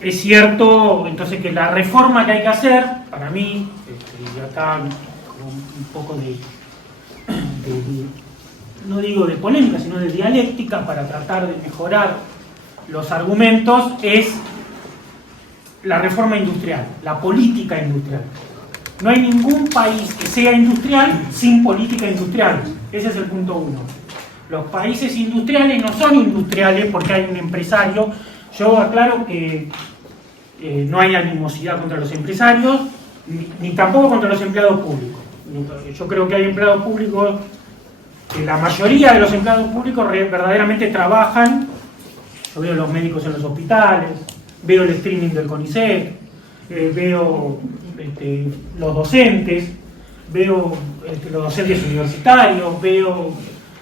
es cierto entonces que la reforma que hay que hacer, para mí, y acá un poco no digo de polémica, sino de dialéctica para tratar de mejorar los argumentos, es la reforma industrial, la política industrial. No hay ningún país que sea industrial sin política industrial. Ese es el punto uno. Los países industriales no son industriales porque hay un empresario. Yo aclaro que no hay animosidad contra los empresarios, ni tampoco contra los empleados públicos. Yo creo que hay empleados públicos, que la mayoría de los empleados públicos verdaderamente trabajan. Yo veo los médicos en los hospitales, veo el streaming del CONICET, veo los docentes, veo los docentes universitarios, veo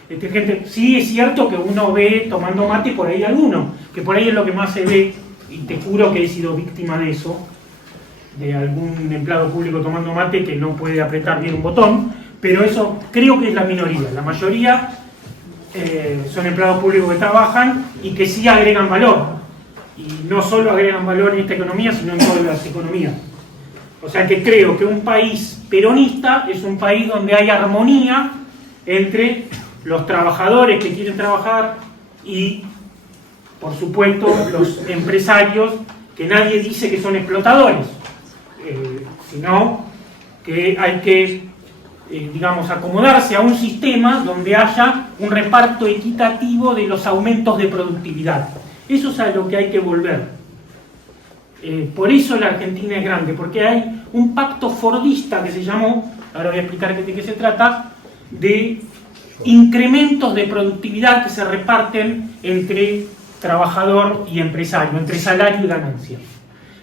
gente. Sí, es cierto que uno ve tomando mate por ahí alguno, que por ahí es lo que más se ve, y te juro que he sido víctima de eso, de algún empleado público tomando mate que no puede apretar bien un botón, pero eso creo que es la minoría. La mayoría son empleados públicos que trabajan y que sí agregan valor, y no solo agregan valor en esta economía, sino en todas las economías. O sea que creo que un país peronista es un país donde hay armonía entre los trabajadores que quieren trabajar y, por supuesto, los empresarios, que nadie dice que son explotadores, sino que hay que, digamos, acomodarse a un sistema donde haya un reparto equitativo de los aumentos de productividad. Eso es a lo que hay que volver. Por eso la Argentina es grande, porque hay un pacto fordista que se llamó, ahora voy a explicar de qué se trata, de incrementos de productividad que se reparten entre trabajador y empresario, entre salario y ganancia.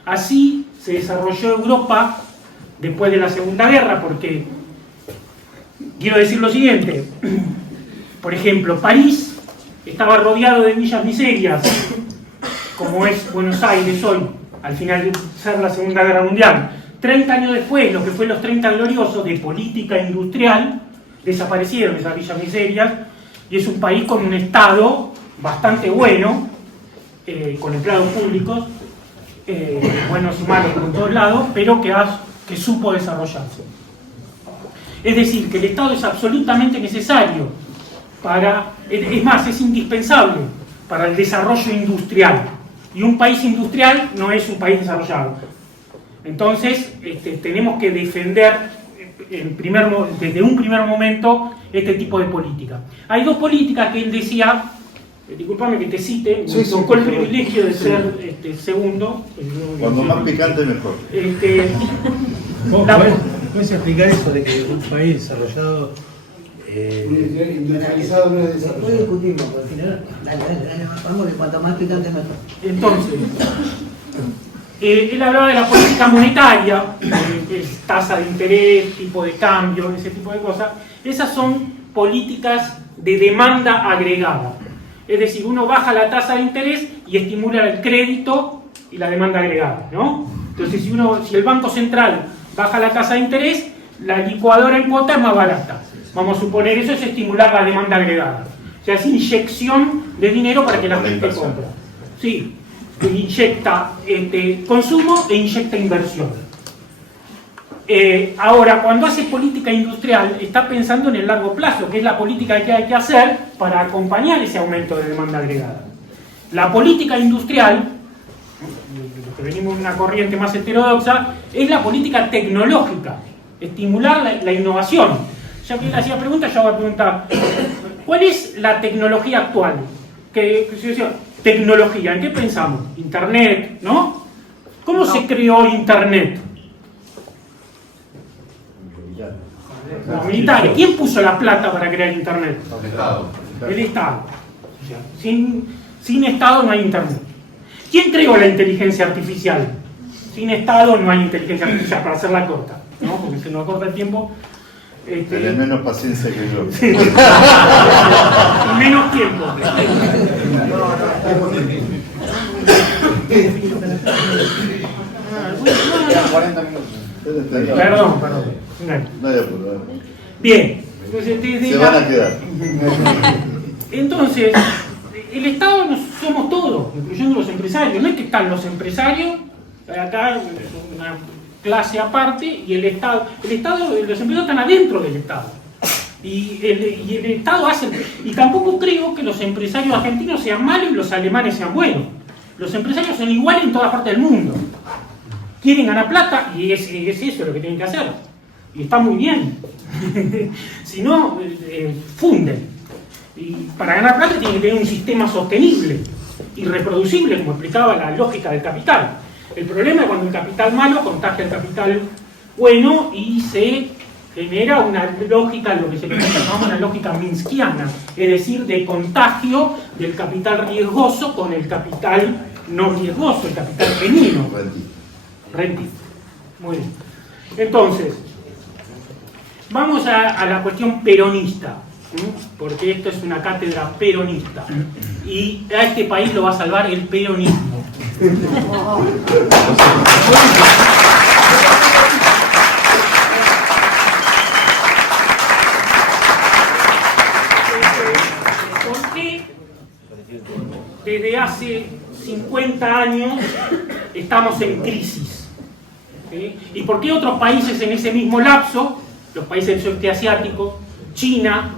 Así se desarrolló Europa después de la Segunda Guerra, porque quiero decir lo siguiente: por ejemplo, París estaba rodeado de villas miserias, como es Buenos Aires hoy, al final de ser la Segunda Guerra Mundial. 30 años después, lo que fue los 30 gloriosos de política industrial, desaparecieron esas villas miserias, y es un país con un Estado bastante bueno, con empleados públicos, buenos y malos por todos lados, pero que supo desarrollarse. Es decir, que el Estado es absolutamente necesario es más, es indispensable para el desarrollo industrial. Y un país industrial no es un país desarrollado. Entonces, tenemos que defender desde un primer momento este tipo de política. Hay dos políticas que él decía, discúlpame que te cite, me tocó el privilegio de ser segundo. Cuando más picante mejor. ¿Puedes explicar eso de que un país desarrollado industrializado no es desarrollado? Después discutimos, porque al final, dale, vamos, que cuanto más picante mejor. Entonces, él hablaba de la política monetaria, que es tasa de interés, tipo de cambio, ese tipo de cosas. Esas son políticas de demanda agregada. Es decir, uno baja la tasa de interés y estimula el crédito y la demanda agregada, ¿no? Entonces, si el Banco Central baja la tasa de interés, la licuadora en cuota es más barata. Vamos a suponer, eso es estimular la demanda agregada. O sea, es inyección de dinero para que la gente compre. Sí, inyecta consumo e inyecta inversión. Ahora, cuando hace política industrial, está pensando en el largo plazo, que es la política que hay que hacer para acompañar ese aumento de demanda agregada. La política industrial, lo que venimos de una corriente más heterodoxa, es la política tecnológica, estimular la innovación. Ya que él hacía preguntas, yo voy a preguntar, ¿cuál es la tecnología actual? Tecnología, ¿en qué pensamos? Internet, ¿no? ¿Cómo se creó Internet? Los militares. ¿Quién puso la plata para crear Internet? El Estado. El Estado. O sea, sin Estado no hay Internet. ¿Quién creó la inteligencia artificial? Sin Estado no hay inteligencia artificial, para hacerla corta, ¿no? Porque se nos corta el tiempo. Tenés menos paciencia que yo. Sí. Y menos tiempo. Quedan 40 minutos. Perdón. No hay apuro. Bien. Se van a quedar. Entonces, el Estado somos todos, incluyendo los empresarios. empresarios, no es que están los empresarios, acá una clase aparte, y el Estado, los empresarios están adentro del Estado. Y el Estado hace, y tampoco creo que los empresarios argentinos sean malos y los alemanes sean buenos. Los empresarios son iguales en toda parte del mundo. Quieren ganar plata y es eso lo que tienen que hacer. Y está muy bien. Si no, funden. Y para ganar plata tienen que tener un sistema sostenible y reproducible, como explicaba la lógica del capital. El problema es cuando el capital malo contagia al capital bueno y se genera una lógica, lo que se llama una lógica minskiana, es decir, de contagio del capital riesgoso con el capital no riesgoso, el capital genuino. Rentista. Muy bien. Entonces, vamos a la cuestión peronista, porque esto es una cátedra peronista. Y a este país lo va a salvar el peronismo. ¿Por qué desde hace 50 años estamos en crisis? ¿Sí? ¿Y por qué otros países en ese mismo lapso, los países del sudeste asiático, China,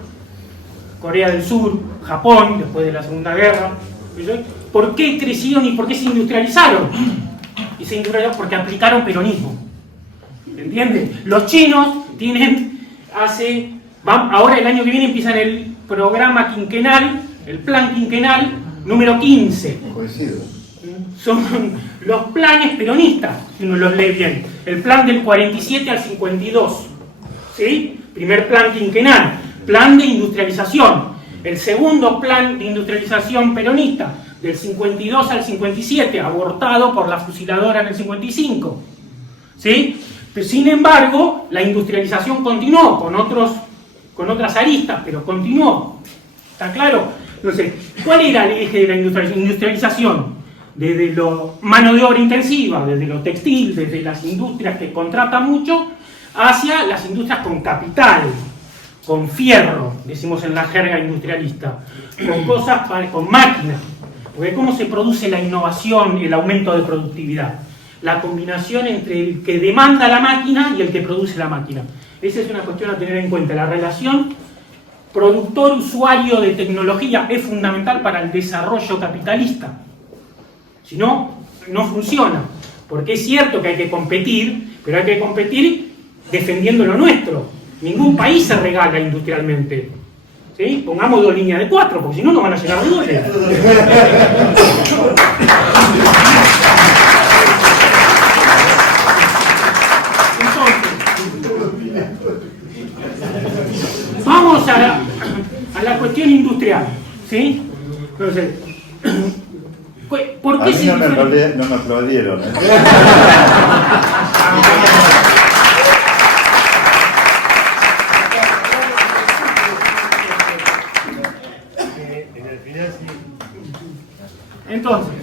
Corea del Sur, Japón, después de la Segunda Guerra, por qué crecieron y por qué se industrializaron? Y se industrializaron porque aplicaron peronismo. ¿Entienden? Los chinos tienen ahora el año que viene empiezan el programa quinquenal, el plan quinquenal número 15. Coincido. Son los planes peronistas, si uno los lee bien. El plan del 47 al 52, ¿sí? Primer plan quinquenal, plan de industrialización. El segundo plan de industrialización peronista, del 52 al 57, abortado por la fusiladora en el 55, ¿sí? Pero, sin embargo, la industrialización continuó con otras aristas, pero continuó. ¿Está claro? Entonces, ¿cuál era el eje de la industrialización? Desde lo mano de obra intensiva, desde lo textil, desde las industrias que contratan mucho, hacia las industrias con capital, con fierro, decimos en la jerga industrialista, con cosas, con máquinas. Porque ¿cómo se produce la innovación, el aumento de productividad? La combinación entre el que demanda la máquina y el que produce la máquina. Esa es una cuestión a tener en cuenta. La relación productor-usuario de tecnología es fundamental para el desarrollo capitalista. Si no, no funciona. Porque es cierto que hay que competir, pero hay que competir defendiendo lo nuestro. Ningún país se regala industrialmente. ¿Sí? Pongamos 2 líneas de 4, porque si no, nos van a llenar de goles. Vamos a la cuestión industrial, ¿sí? Entonces, ¿por qué a mí no me aplaudieron, ¿eh? Entonces,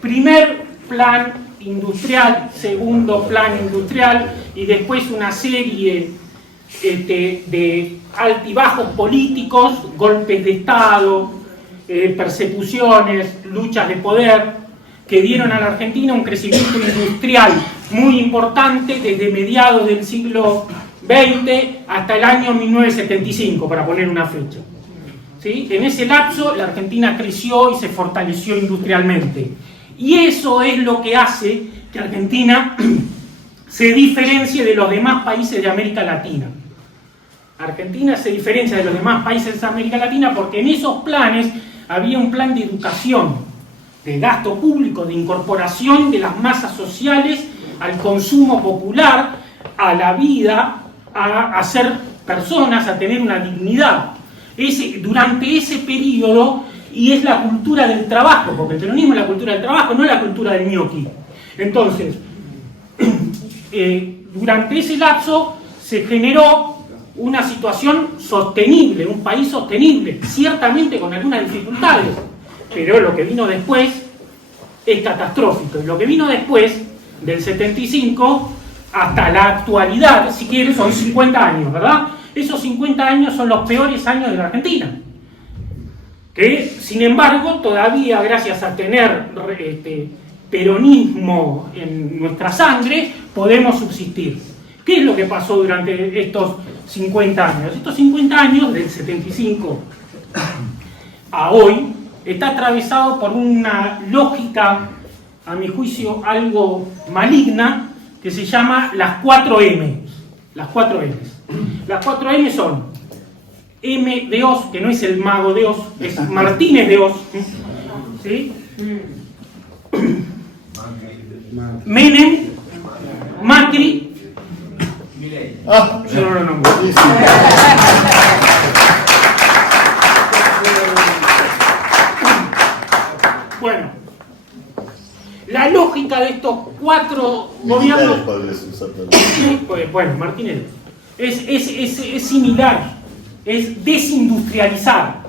primer plan industrial, segundo plan industrial y después una serie de altibajos políticos, golpes de Estado, persecuciones, luchas de poder que dieron a la Argentina un crecimiento industrial muy importante desde mediados del siglo XX hasta el año 1975, para poner una fecha. ¿Sí? En ese lapso la Argentina creció y se fortaleció industrialmente. Y eso es lo que hace que Argentina se diferencie de los demás países de América Latina. Argentina se diferencia de los demás países de América Latina porque en esos planes había un plan de educación, de gasto público, de incorporación de las masas sociales al consumo popular, a la vida, a ser personas, a tener una dignidad. Durante ese periodo, y es la cultura del trabajo, porque el peronismo es la cultura del trabajo, no es la cultura del ñoqui. Entonces, durante ese lapso se generó una situación sostenible, un país sostenible, ciertamente con algunas dificultades, pero lo que vino después es catastrófico. Y lo que vino después, del 75 hasta la actualidad, si quieren, son 50 años, ¿verdad? Esos 50 años son los peores años de la Argentina. que sin embargo todavía gracias a tener peronismo en nuestra sangre podemos subsistir. ¿Qué es lo que pasó durante estos 50 años? Estos 50 años, del 75 a hoy, está atravesado por una lógica, a mi juicio, algo maligna, que se llama las 4 M. Las 4 M. Las 4 M son M de Oz, que no es el mago de Oz, es Martínez de Oz, ¿sí? Menem, Macri. Yo no lo nombro. Bueno, la lógica de estos 4 gobiernos. Bueno, Martínez, es similar, es desindustrializar,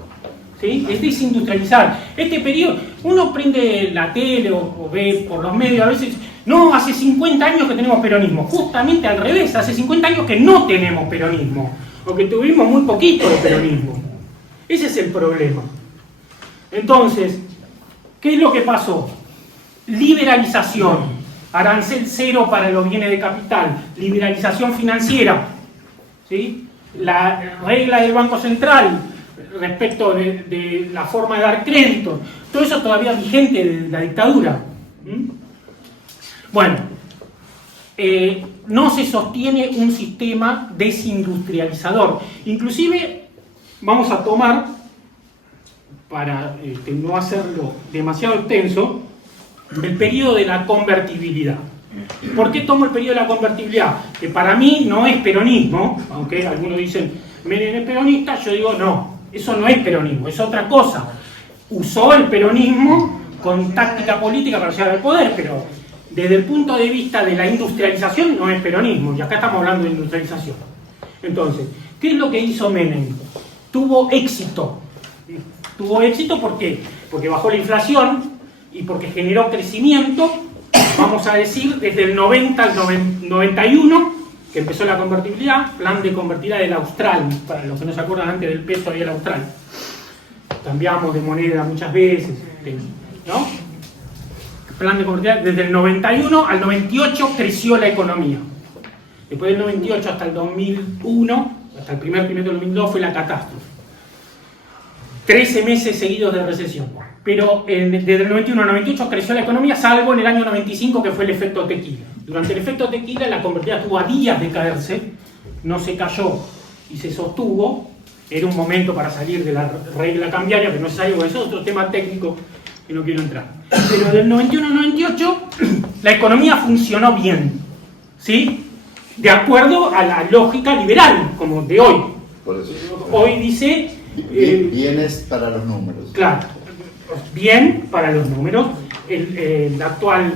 ¿sí? Es desindustrializar. Este periodo, uno prende la tele o ve por los medios a veces. No, hace 50 años que tenemos peronismo. Justamente al revés, hace 50 años que no tenemos peronismo. O que tuvimos muy poquito de peronismo. Ese es el problema. Entonces, ¿qué es lo que pasó? Liberalización. Arancel cero para los bienes de capital. Liberalización financiera. ¿Sí? La regla del Banco Central respecto de la forma de dar crédito. Todo eso todavía vigente de la dictadura. Bueno, no se sostiene un sistema desindustrializador. Inclusive, vamos a tomar, para no hacerlo demasiado extenso, el periodo de la convertibilidad. ¿Por qué tomo el periodo de la convertibilidad? Que para mí no es peronismo, aunque algunos dicen, Menem es peronista, yo digo, no, eso no es peronismo, es otra cosa. Usó el peronismo con táctica política para llegar al poder, pero desde el punto de vista de la industrialización no es peronismo, y acá estamos hablando de industrialización. Entonces, ¿qué es lo que hizo Menem? Tuvo éxito. Tuvo éxito porque bajó la inflación y porque generó crecimiento, vamos a decir, desde el 90 al 91, que empezó la convertibilidad, plan de convertibilidad del austral, para los que no se acuerdan, antes del peso había el austral. Cambiamos de moneda muchas veces, ¿no? Plan de convertibilidad, desde el 91 al 98 creció la economía. Después del 98 hasta el 2001, hasta el primer trimestre del 2002 fue la catástrofe. 13 meses seguidos de recesión. Pero desde el 91 al 98 creció la economía, salvo en el año 95 que fue el efecto tequila. Durante el efecto tequila la convertibilidad estuvo a días de caerse, no se cayó y se sostuvo. Era un momento para salir de la regla cambiaria, pero no es algo, eso es otro tema técnico que no quiero entrar. Pero del 91 al 98 la economía funcionó bien, ¿sí? De acuerdo a la lógica liberal, como de hoy. Por eso. Hoy dice... bienes para los números. Claro, bien para los números. El actual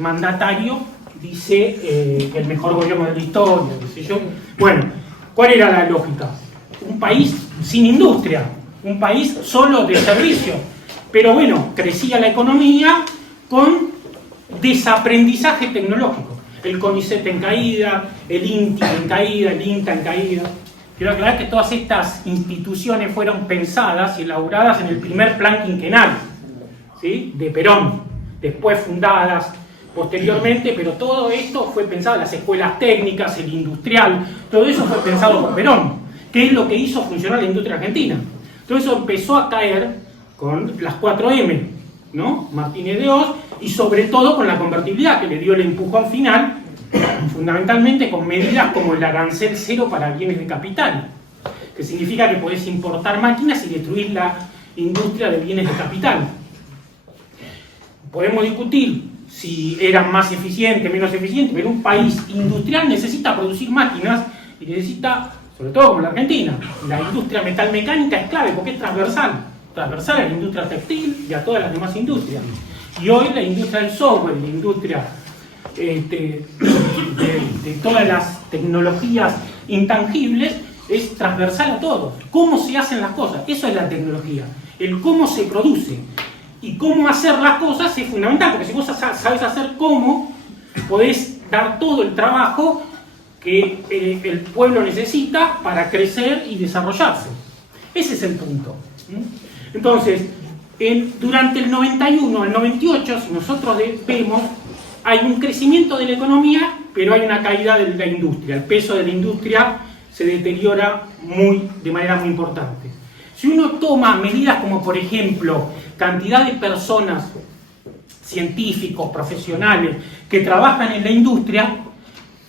mandatario dice el mejor gobierno de la historia, qué sé yo. Bueno, ¿cuál era la lógica? Un país sin industria, un país solo de servicios. Pero bueno, crecía la economía con desaprendizaje tecnológico. El CONICET en caída, el INTI en caída, el INTA en caída. Quiero aclarar que todas estas instituciones fueron pensadas y elaboradas en el primer plan quinquenal, ¿sí? De Perón, después fundadas posteriormente, pero todo esto fue pensado, las escuelas técnicas, el industrial, todo eso fue pensado por Perón, que es lo que hizo funcionar la industria argentina. Todo eso empezó a caer con las 4 M, ¿no? Martínez de Oz, y sobre todo con la convertibilidad, que le dio el empujón final, fundamentalmente con medidas como el arancel cero para bienes de capital, que significa que podés importar máquinas y destruir la industria de bienes de capital. Podemos discutir si eran más eficientes, menos eficientes, pero un país industrial necesita producir máquinas y necesita, sobre todo como la Argentina, la industria metalmecánica es clave porque es transversal a la industria textil y a todas las demás industrias. Y hoy la industria del software, la industria de todas las tecnologías intangibles es transversal a todos. ¿Cómo se hacen las cosas? Eso es la tecnología. El cómo se produce y cómo hacer las cosas es fundamental, porque si vos sabés hacer cómo, podés dar todo el trabajo que el pueblo necesita para crecer y desarrollarse. Ese es el punto. Entonces, durante el 91 al 98, si nosotros vemos, hay un crecimiento de la economía, pero hay una caída de la industria. El peso de la industria se deteriora de manera muy importante. Si uno toma medidas como, por ejemplo, cantidad de personas, científicos, profesionales, que trabajan en la industria,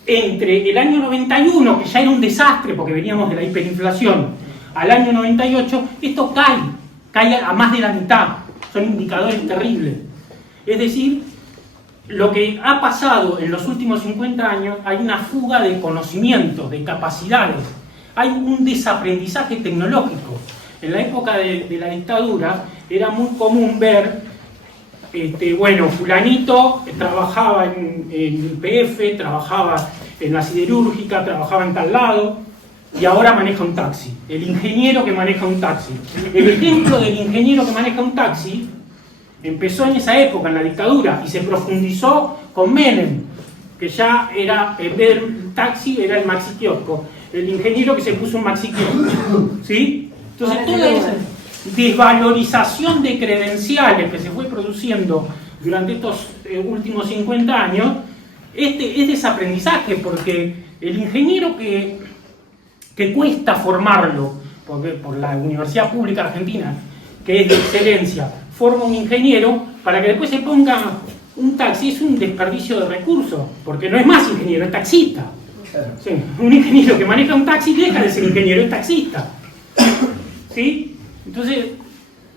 entre el año 91, que ya era un desastre porque veníamos de la hiperinflación, al año 98, esto cae a más de la mitad. Son indicadores terribles. Es decir, lo que ha pasado en los últimos 50 años, hay una fuga de conocimientos, de capacidades, hay un desaprendizaje tecnológico. En la época de la dictadura era muy común ver, fulanito trabajaba en YPF, trabajaba en la siderúrgica, trabajaba en tal lado, y ahora maneja un taxi. El ingeniero que maneja un taxi. El ejemplo del ingeniero que maneja un taxi empezó en esa época, en la dictadura, y se profundizó con Menem, que ya era, en vez del taxi, era el maxi kiosco. El ingeniero que se puso un maxi kiosco. ¿Sí? Entonces, toda esa desvalorización de credenciales que se fue produciendo durante estos últimos 50 años, es desaprendizaje, porque el ingeniero que cuesta formarlo, porque por la Universidad Pública Argentina, que es de excelencia, forma un ingeniero para que después se ponga un taxi, es un desperdicio de recursos, porque no es más ingeniero, es taxista. Sí, un ingeniero que maneja un taxi deja de ser ingeniero, es taxista. ¿Sí? Entonces,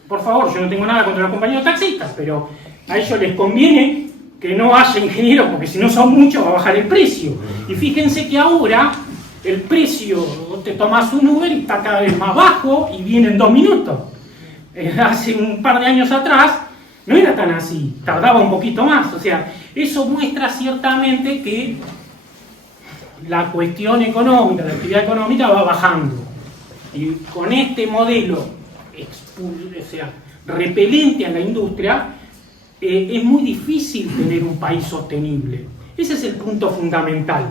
por favor, yo no tengo nada contra los compañeros taxistas, pero a ellos les conviene que no haya ingenieros, porque si no son muchos va a bajar el precio. Y fíjense que ahora el precio, te tomas un Uber y está cada vez más bajo y viene en 2 minutos. Hace un par de años atrás no era tan así, tardaba un poquito más. O sea, eso muestra ciertamente que la cuestión económica, la actividad económica va bajando. Y con este modelo repelente a la industria, es muy difícil tener un país sostenible. Ese es el punto fundamental.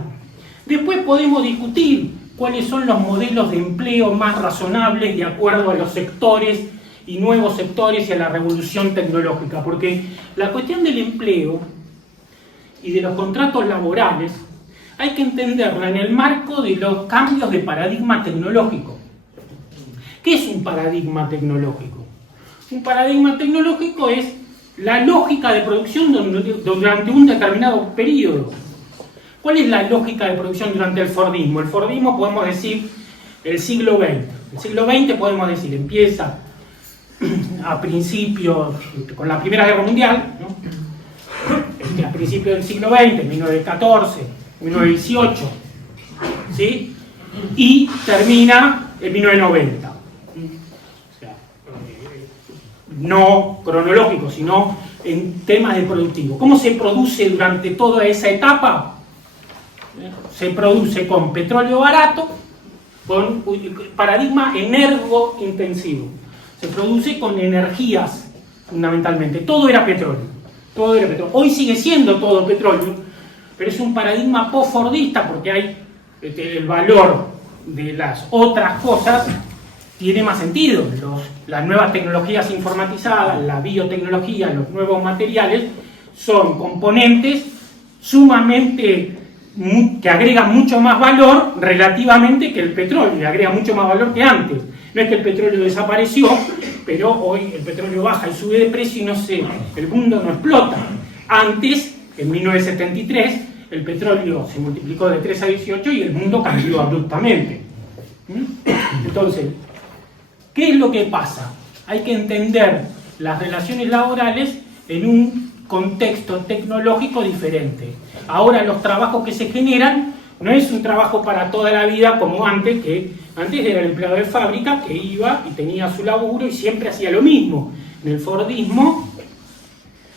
Después podemos discutir cuáles son los modelos de empleo más razonables de acuerdo a los sectores y nuevos sectores y a la revolución tecnológica, porque la cuestión del empleo y de los contratos laborales hay que entenderla en el marco de los cambios de paradigma tecnológico. ¿Qué es un paradigma tecnológico? Un paradigma tecnológico es la lógica de producción durante un determinado periodo. ¿Cuál es la lógica de producción durante el Fordismo? El Fordismo podemos decir el siglo XX. El siglo XX podemos decir empieza a principios, con la Primera Guerra Mundial, ¿no? A principios del siglo XX, 1914, 1918, ¿sí? Y termina en 1990. O sea, no cronológico, sino en temas de productivo. ¿Cómo se produce durante toda esa etapa? Se produce con petróleo barato, con paradigma energo-intensivo. Se produce con energías, fundamentalmente. Todo era petróleo. Todo era petróleo. Hoy sigue siendo todo petróleo, pero es un paradigma post-fordista porque hay el valor de las otras cosas tiene más sentido. Las nuevas tecnologías informatizadas, la biotecnología, los nuevos materiales son componentes sumamente que agregan mucho más valor relativamente que el petróleo, agrega mucho más valor que antes. No es que el petróleo desapareció, pero hoy el petróleo baja y sube de precio y no sé, el mundo no explota. Antes, en 1973, el petróleo se multiplicó de 3 a 18 y el mundo cambió abruptamente. Entonces, ¿qué es lo que pasa? Hay que entender las relaciones laborales en un contexto tecnológico diferente. Ahora los trabajos que se generan no es un trabajo para toda la vida como antes, que antes era el empleado de fábrica que iba y tenía su laburo y siempre hacía lo mismo. En el Fordismo,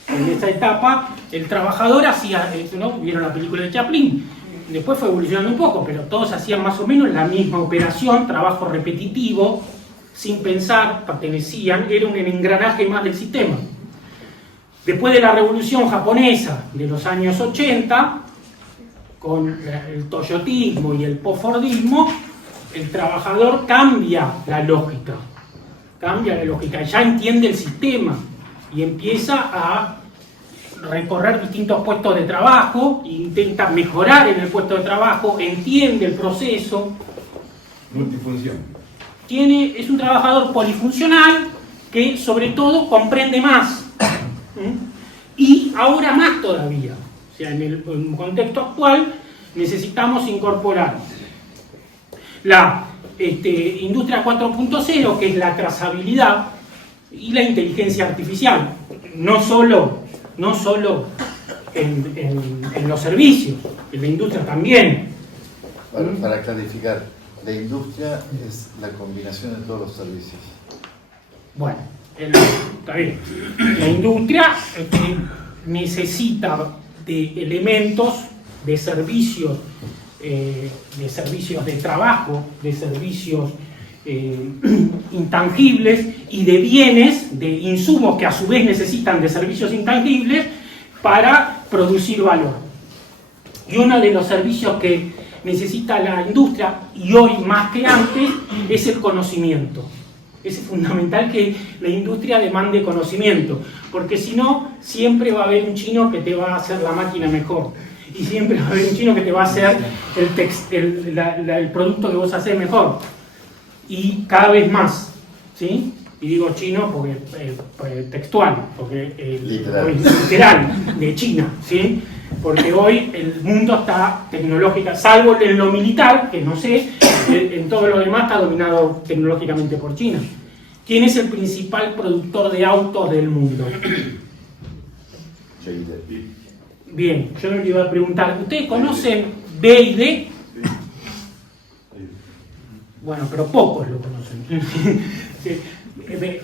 en esa etapa, el trabajador hacía, ¿no? Vieron la película de Chaplin, después fue evolucionando un poco, pero todos hacían más o menos la misma operación, trabajo repetitivo, sin pensar, pertenecían, era un engranaje más del sistema. Después de la revolución japonesa de los años 80, con el toyotismo y el post-fordismo, el trabajador cambia la lógica. cambia la lógica, ya entiende el sistema y empieza a recorrer distintos puestos de trabajo, intenta mejorar en el puesto de trabajo, entiende el proceso. Multifunción. Es un trabajador polifuncional que sobre todo comprende más. Y ahora más todavía. O sea, en el contexto actual necesitamos incorporar la industria 4.0, que es la trazabilidad y la inteligencia artificial. No solo en los servicios, en la industria también. Para clarificar, la industria es la combinación de todos los servicios. Bueno, está bien. La industria necesita de elementos, de servicios de trabajo, de servicios intangibles y de bienes, de insumos que a su vez necesitan de servicios intangibles para producir valor. Y uno de los servicios que necesita la industria, y hoy más que antes, es el conocimiento. Es fundamental que la industria demande conocimiento, porque si no, siempre va a haber un chino que te va a hacer la máquina mejor, y siempre va a haber un chino que te va a hacer el producto que vos hacés mejor, y cada vez más, ¿sí? Y digo chino porque textual, porque literal, de China, ¿sí? Porque hoy el mundo está tecnológica, salvo en lo militar, que no sé, en todo lo demás está dominado tecnológicamente por China. ¿Quién es el principal productor de autos del mundo? Bien, yo le iba a preguntar, ¿ustedes conocen BYD? Bueno, pero pocos lo conocen. Sí.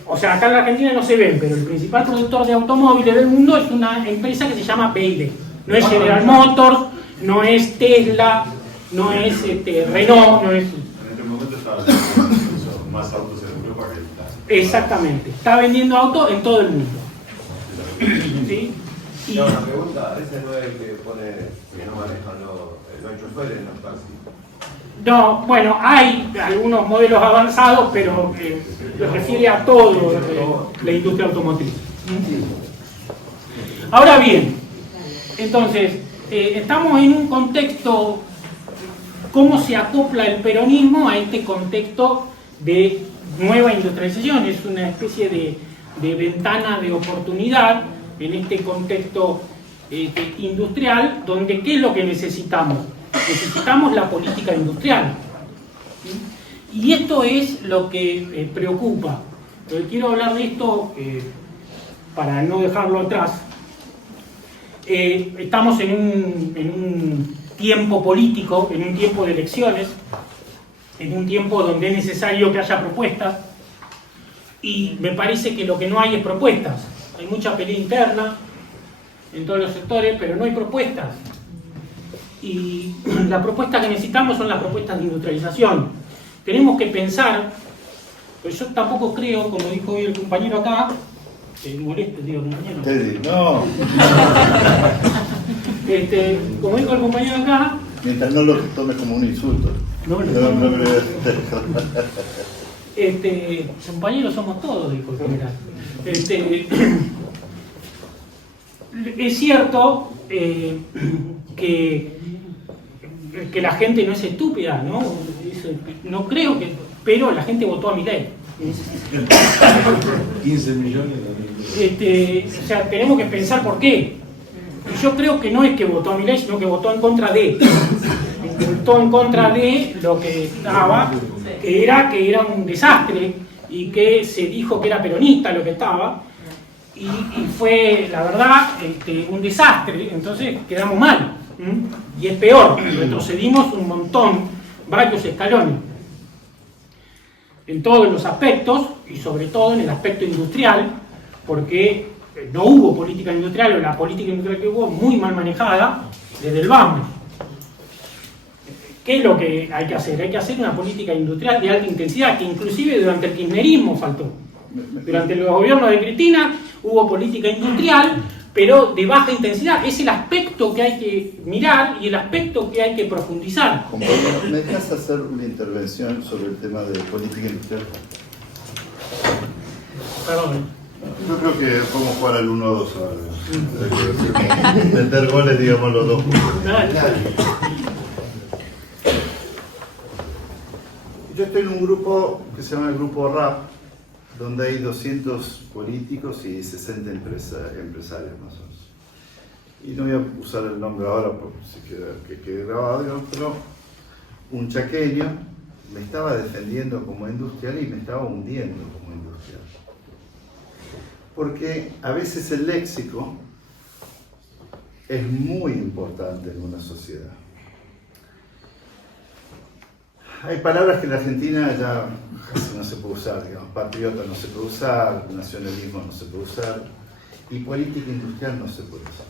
O sea, acá en la Argentina no se ven, pero el principal productor de automóviles del mundo es una empresa que se llama BYD. No es General Motors, no es Tesla, no es Renault, no es... En este momento está vendiendo más autos en Europa que está. Exactamente, está vendiendo autos en todo el mundo. ¿Sí? Y... No, una pregunta, ese no es el que pone que no manejan los choferes en los taxis. No, bueno, hay algunos modelos avanzados, pero se refiere a todo la industria automotriz. Ahora bien, entonces, estamos en un contexto, ¿cómo se acopla el peronismo a este contexto de nueva industrialización? Es una especie de ventana de oportunidad en este contexto industrial, donde ¿qué es lo que necesitamos? Necesitamos la política industrial. ¿Sí? Y esto es lo que preocupa. Quiero hablar de esto para no dejarlo atrás. Estamos en un tiempo político, en un tiempo de elecciones, en un tiempo donde es necesario que haya propuestas, y me parece que lo que no hay es propuestas. Hay mucha pelea interna en todos los sectores, pero no hay propuestas. Y la propuesta que necesitamos son las propuestas de industrialización. Tenemos que pensar, pues yo tampoco creo, como dijo hoy el compañero acá, moleste, digo, compañero. Teddy, no. Como dijo el compañero acá... Mientras no lo tomes como un insulto. No. Compañeros somos todos, dijo el general. Es cierto que la gente no es estúpida, ¿no? No creo que... Pero la gente votó a Milei. 15 millones O sea, tenemos que pensar por qué. Y yo creo que no es que votó a Milei, sino que votó en contra de. Votó en contra de lo que estaba, que era un desastre, y que se dijo que era peronista lo que estaba, y fue, la verdad, un desastre. Entonces quedamos mal. Y es peor, retrocedimos un montón, varios escalones. En todos los aspectos, y sobre todo en el aspecto industrial, porque no hubo política industrial, o la política industrial que hubo muy mal manejada desde el vamos. ¿Qué es lo que hay que hacer? Hay que hacer una política industrial de alta intensidad, que inclusive durante el kirchnerismo faltó. Durante los gobiernos de Cristina hubo política industrial, pero de baja intensidad. Es el aspecto que hay que mirar y el aspecto que hay que profundizar. ¿Me dejas hacer una intervención sobre el tema de política industrial? Perdón. Yo creo que podemos jugar al 1-2 ahora. Meter goles, digamos, los dos. Yo estoy en un grupo que se llama el Grupo RAP, donde hay 200 políticos y 60 empresarios más o menos. Y no voy a usar el nombre ahora porque si que quede grabado, pero un chaqueño me estaba defendiendo como industrial y me estaba hundiendo como industrial. Porque a veces el léxico es muy importante en una sociedad. Hay palabras que en la Argentina ya casi no se puede usar, digamos, patriota no se puede usar, nacionalismo no se puede usar, y política industrial no se puede usar.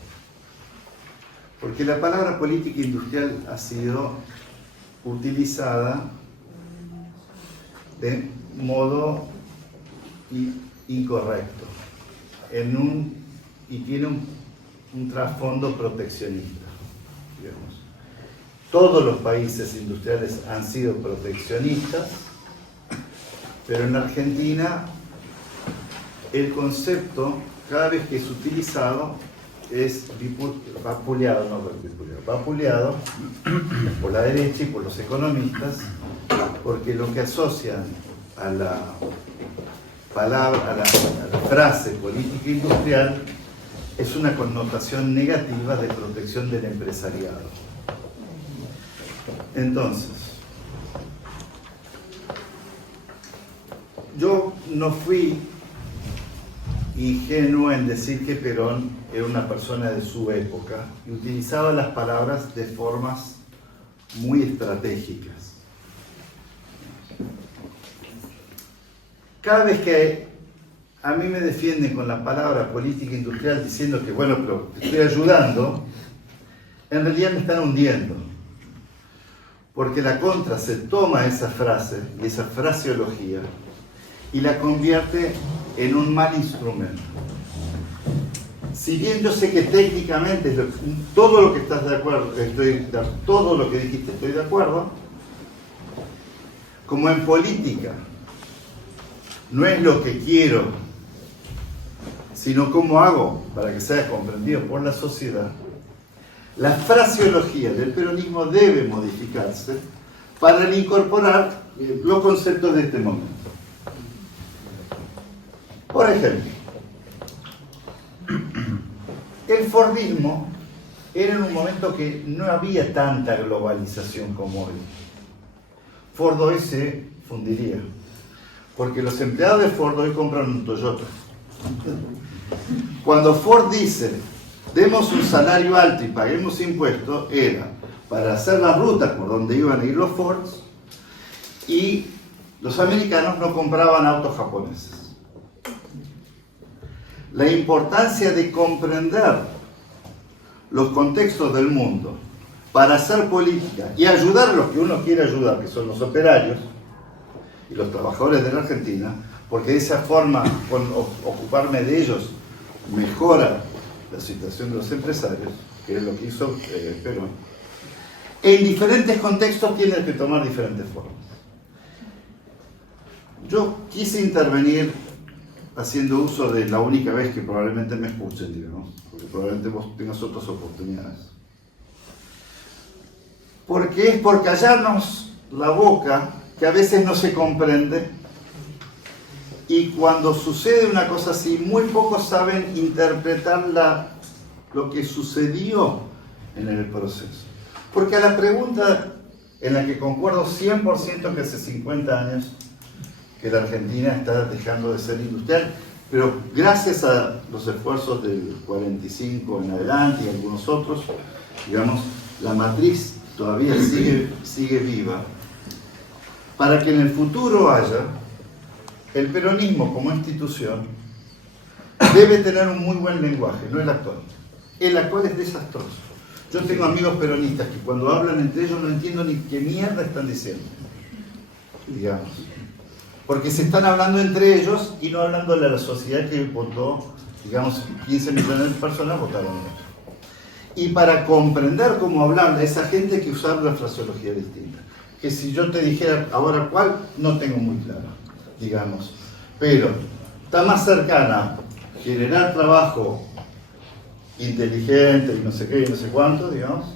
Porque la palabra política industrial ha sido utilizada de modo incorrecto y tiene un trasfondo proteccionista, digamos. Todos los países industriales han sido proteccionistas, pero en Argentina el concepto, cada vez que es utilizado, es vapuleado por la derecha y por los economistas, porque lo que asocian a la palabra, a la frase política industrial es una connotación negativa de protección del empresariado. Entonces, yo no fui ingenuo en decir que Perón era una persona de su época y utilizaba las palabras de formas muy estratégicas. Cada vez que a mí me defienden con la palabra política industrial diciendo que, bueno, pero te estoy ayudando, en realidad me están hundiendo. Porque la contra se toma esa frase y esa fraseología y la convierte en un mal instrumento. Si bien yo sé que técnicamente todo lo que estás de acuerdo, todo lo que dijiste estoy de acuerdo, como en política no es lo que quiero, sino cómo hago para que sea comprendido por la sociedad, la fraseología del peronismo debe modificarse para incorporar los conceptos de este momento. Por ejemplo, el fordismo era en un momento que no había tanta globalización como hoy. Ford hoy se fundiría, porque los empleados de Ford hoy compran un Toyota. Cuando Ford dice demos un salario alto y paguemos impuestos, era para hacer las rutas por donde iban a ir los Fords, y los americanos no compraban autos japoneses. La importancia de comprender los contextos del mundo para hacer política y ayudar a los que uno quiere ayudar, que son los operarios y los trabajadores de la Argentina, porque de esa forma, con ocuparme de ellos, mejora la situación de los empresarios, que es lo que hizo Perón. En diferentes contextos tiene que tomar diferentes formas. Yo quise intervenir haciendo uso de la única vez que probablemente me escuchen, digamos, porque probablemente vos tengas otras oportunidades. Porque es por callarnos la boca que a veces no se comprende, y cuando sucede una cosa así, muy pocos saben interpretar lo que sucedió en el proceso. Porque a la pregunta en la que concuerdo 100% que hace 50 años que la Argentina está dejando de ser industrial, pero gracias a los esfuerzos del 45 en adelante y algunos otros, digamos, la matriz todavía sigue viva, para que en el futuro haya el peronismo como institución debe tener un muy buen lenguaje, no el actual. El actual es desastroso. Yo tengo amigos peronistas que cuando hablan entre ellos no entiendo ni qué mierda están diciendo, digamos. Porque se están hablando entre ellos y no hablándole a la sociedad que votó, digamos, 15 millones de personas votaron eso. Y para comprender cómo hablarle a esa gente hay que usar una fraseología distinta. Que si yo te dijera ahora cuál, no tengo muy claro, digamos. Pero está más cercana generar trabajo inteligente y no sé qué y no sé cuánto, digamos,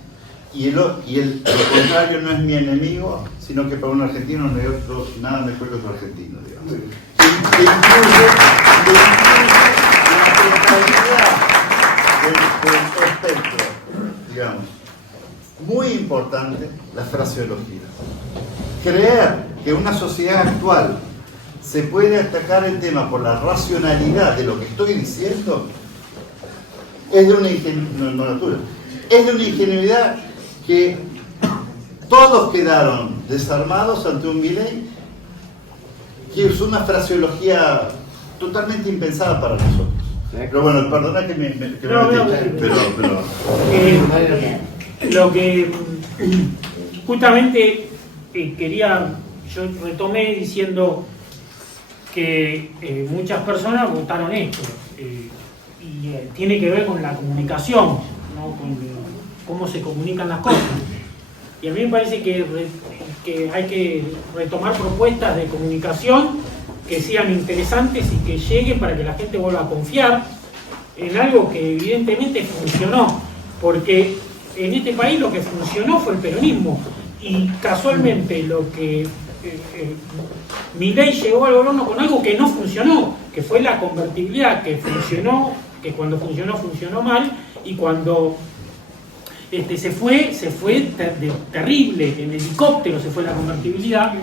y el contrario no es mi enemigo, sino que para un argentino no hay otro, nada mejor que otro argentino, digamos. Que incluye la totalidad del espectro, digamos. Muy importante la fraseología. Creer que una sociedad actual se puede atacar el tema por la racionalidad de lo que estoy diciendo es de una ingenuidad que todos quedaron desarmados ante un Milei que usó una fraseología totalmente impensada para nosotros. Pero bueno, perdona que me pero lo que justamente yo retomé diciendo que muchas personas votaron esto y tiene que ver con la comunicación, ¿no? Con cómo se comunican las cosas. Y a mí me parece que hay que retomar propuestas de comunicación que sean interesantes y que lleguen para que la gente vuelva a confiar en algo que evidentemente funcionó, porque en este país lo que funcionó fue el peronismo y casualmente lo que Milei llegó al gobierno con algo que no funcionó, que fue la convertibilidad, que funcionó, que cuando funcionó mal, y cuando se fue terrible, en helicóptero se fue la convertibilidad,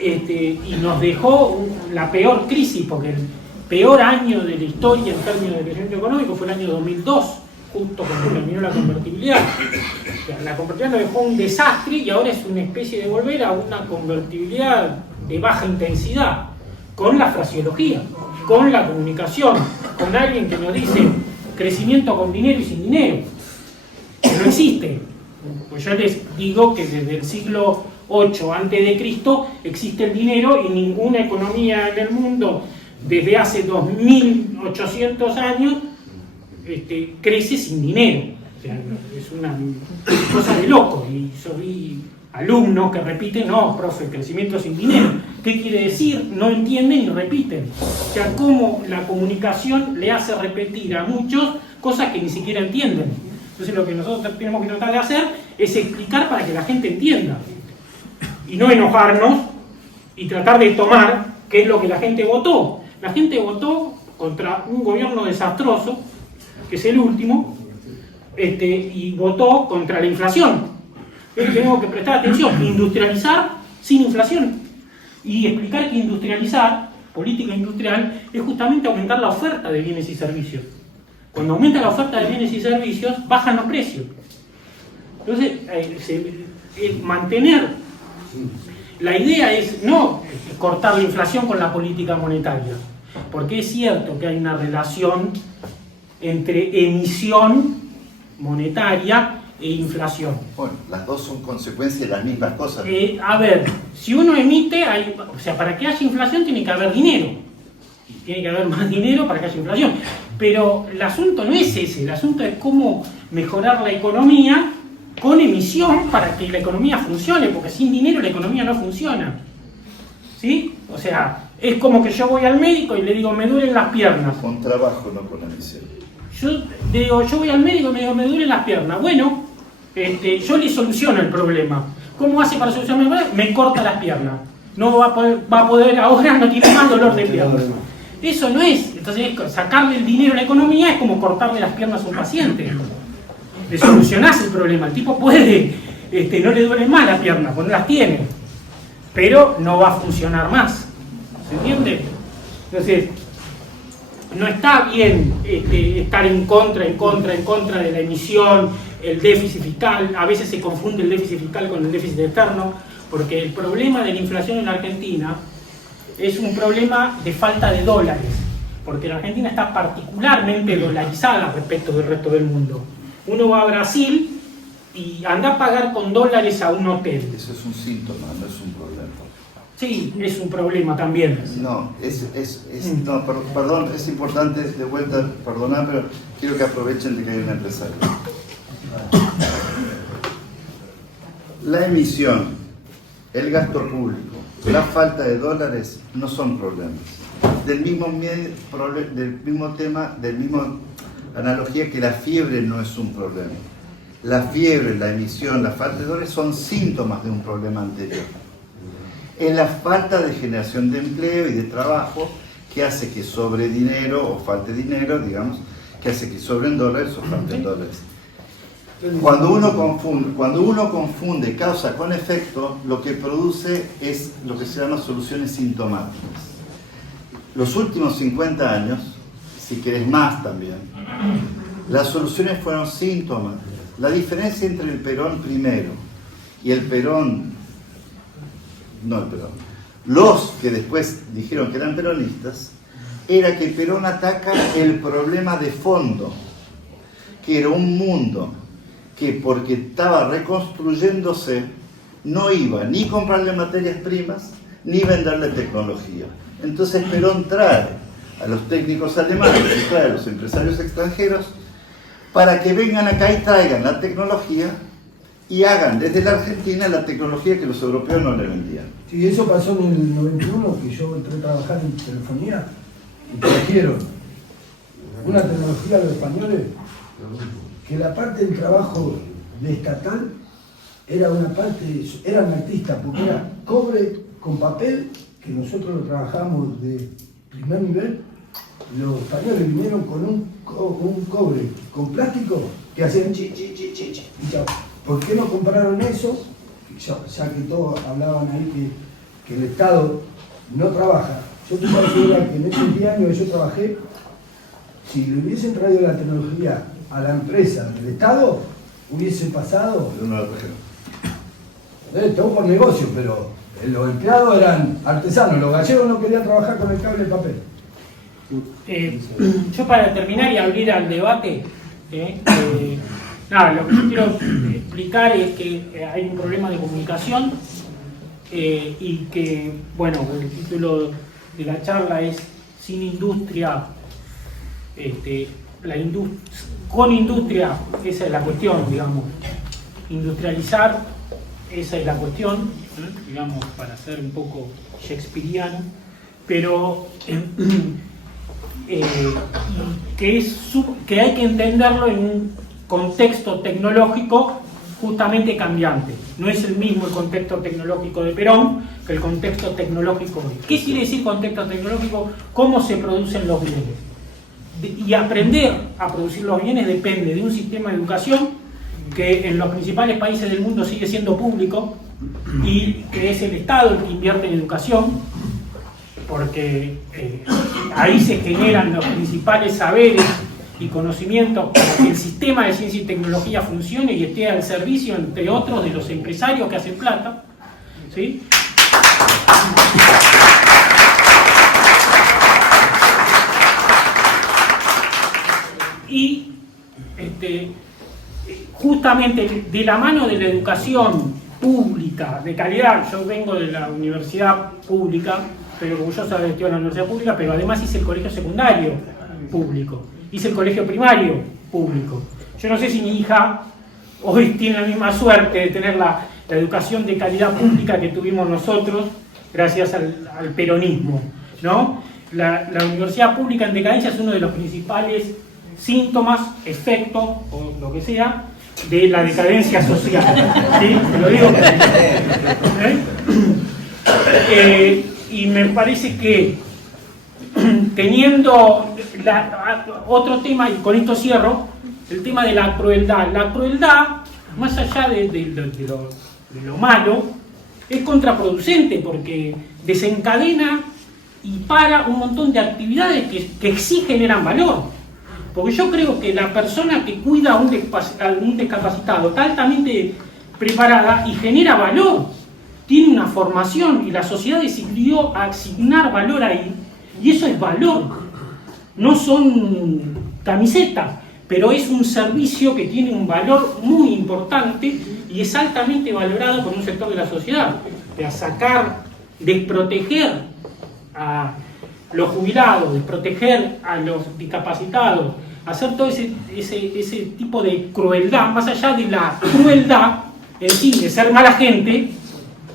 y nos dejó la peor crisis, porque el peor año de la historia en términos de crecimiento económico fue el año 2002, justo cuando terminó la convertibilidad. O sea, la convertibilidad nos dejó un desastre y ahora es una especie de volver a una convertibilidad de baja intensidad, con la fraseología, con la comunicación, con alguien que nos dice crecimiento con dinero y sin dinero. No existe. Pues yo les digo que desde el siglo VIII a.C. existe el dinero y ninguna economía en el mundo desde hace 2800 años crece sin dinero. O sea, es una cosa de loco. Y yo vi alumnos que repiten, no, profe, crecimiento sin dinero. ¿Qué quiere decir? No entienden y repiten. O sea, cómo la comunicación le hace repetir a muchos cosas que ni siquiera entienden. Entonces lo que nosotros tenemos que tratar de hacer es explicar para que la gente entienda. Y no enojarnos y tratar de tomar qué es lo que la gente votó. La gente votó contra un gobierno desastroso, que es el último, y votó contra la inflación. Entonces tenemos que prestar atención, industrializar sin inflación. Y explicar que industrializar, política industrial, es justamente aumentar la oferta de bienes y servicios. Cuando aumenta la oferta de bienes y servicios, bajan los precios. Entonces, mantener. La idea es no cortar la inflación con la política monetaria, porque es cierto que hay una relación entre emisión monetaria e inflación. Bueno, las dos son consecuencias de las mismas cosas. A ver, si uno emite, o sea, para que haya inflación tiene que haber dinero. Tiene que haber más dinero para que haya inflación. Pero el asunto no es ese, el asunto es cómo mejorar la economía con emisión para que la economía funcione, porque sin dinero la economía no funciona. ¿Sí? O sea, es como que yo voy al médico y le digo, me duelen las piernas. Con trabajo, no con emisión. Yo voy al médico y me digo, me duelen las piernas. Bueno, yo le soluciono el problema. ¿Cómo hace para solucionar el problema? Me corta las piernas. No va a poder ahora, no tiene más dolor de piernas. Eso no es. Entonces, sacarle el dinero a la economía es como cortarle las piernas a un paciente. Le solucionás el problema. El tipo puede, no le duele más la pierna, pues no las tiene. Pero no va a funcionar más. ¿Se entiende? Entonces, no está bien estar en contra de la emisión, el déficit fiscal. A veces se confunde el déficit fiscal con el déficit externo, porque el problema de la inflación en la Argentina es un problema de falta de dólares, porque la Argentina está particularmente dolarizada respecto del resto del mundo. Uno va a Brasil y anda a pagar con dólares a un hotel. Eso es un síntoma, no es un problema. Sí, es un problema también. No, no, perdón, es importante de vuelta, perdonar, pero quiero que aprovechen de que hay un empresario. La emisión, el gasto público, la falta de dólares no son problemas. del mismo tema, del mismo analogía que la fiebre no es un problema. La fiebre, la emisión, la falta de dólares son síntomas de un problema anterior. Es la falta de generación de empleo y de trabajo que hace que sobre dinero o falte dinero, digamos, que hace que sobren dólares o falten dólares. Cuando uno confunde causa con efecto, lo que produce es lo que se llama soluciones sintomáticas. Los últimos 50 años, si querés más también, las soluciones fueron sintomáticas. La diferencia entre el Perón primero y el Perón, los que después dijeron que eran peronistas, era que Perón ataca el problema de fondo, que era un mundo que porque estaba reconstruyéndose no iba ni comprarle materias primas ni venderle tecnología. Entonces Perón trae a los técnicos alemanes y trae a los empresarios extranjeros para que vengan acá y traigan la tecnología y hagan desde la Argentina la tecnología que los europeos no le vendían. Sí, eso pasó en el 91, que yo entré a trabajar en telefonía y trajeron una tecnología a los españoles que la parte del trabajo de estatal era una parte, eran artistas, porque era cobre con papel, que nosotros lo trabajamos de primer nivel. Los españoles vinieron con un cobre con plástico que hacían chi, chi, chi, chi, chi, y chao. ¿Por qué no compraron eso? Ya que todos hablaban ahí que el Estado no trabaja. Yo te puedo asegurar que en esos 10 años que yo trabajé, si le hubiesen traído la tecnología a la empresa del Estado, hubiese pasado. Todo por negocio, pero los empleados eran artesanos, los gallegos no querían trabajar con el cable de papel. Yo para terminar y abrir al debate, nada, lo que yo quiero explicar es que hay un problema de comunicación y que, bueno, el título de la charla es Sin industria, con industria, esa es la cuestión, digamos, industrializar, esa es la cuestión, digamos, para ser un poco shakespeariano, pero que hay que entenderlo en un contexto tecnológico justamente cambiante. No es el mismo el contexto tecnológico de Perón que el contexto tecnológico de hoy. ¿Qué quiere decir contexto tecnológico? ¿Cómo se producen los bienes? Y aprender a producir los bienes depende de un sistema de educación que en los principales países del mundo sigue siendo público y que es el Estado el que invierte en educación, porque ahí se generan los principales saberes y conocimientos para que el sistema de ciencia y tecnología funcione y esté al servicio, entre otros, de los empresarios que hacen plata, ¿sí? Y justamente de la mano de la educación pública de calidad, yo vengo de la universidad pública, pero como yo sabía, estudié en la universidad pública, pero además hice el colegio secundario público, hice el colegio primario público. Yo no sé si mi hija hoy tiene la misma suerte de tener la educación de calidad pública que tuvimos nosotros gracias al peronismo, ¿no? La universidad pública en decadencia es uno de los principales síntomas, efectos o lo que sea de la decadencia social, ¿sí? Te lo digo. Y me parece que teniendo otro tema, y con esto cierro, el tema de la crueldad. La crueldad, más allá de lo malo, es contraproducente porque desencadena y para un montón de actividades que sí generan valor. Porque yo creo que la persona que cuida a un discapacitado está altamente preparada y genera valor, tiene una formación y la sociedad decidió asignar valor ahí, y eso es valor, no son camisetas, pero es un servicio que tiene un valor muy importante y es altamente valorado por un sector de la sociedad. De sacar, desproteger a los jubilados, desproteger a los discapacitados, hacer todo ese tipo de crueldad, más allá de la crueldad en sí, de ser mala gente,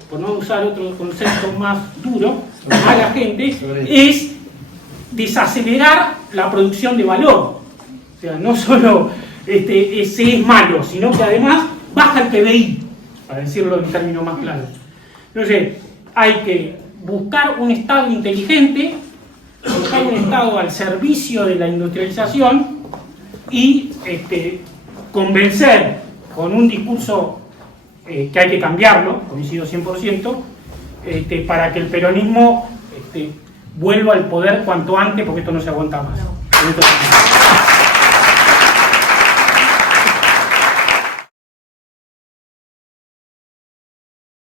por no usar otro concepto más duro, mala gente, es desacelerar la producción de valor. O sea, no solo ese es malo, sino que además baja el PBI, para decirlo en términos más claros. Entonces, hay que buscar un Estado inteligente, buscar un Estado al servicio de la industrialización y convencer con un discurso que hay que cambiarlo, coincido 100%, para que el peronismo vuelva al poder cuanto antes, porque esto no se aguanta más.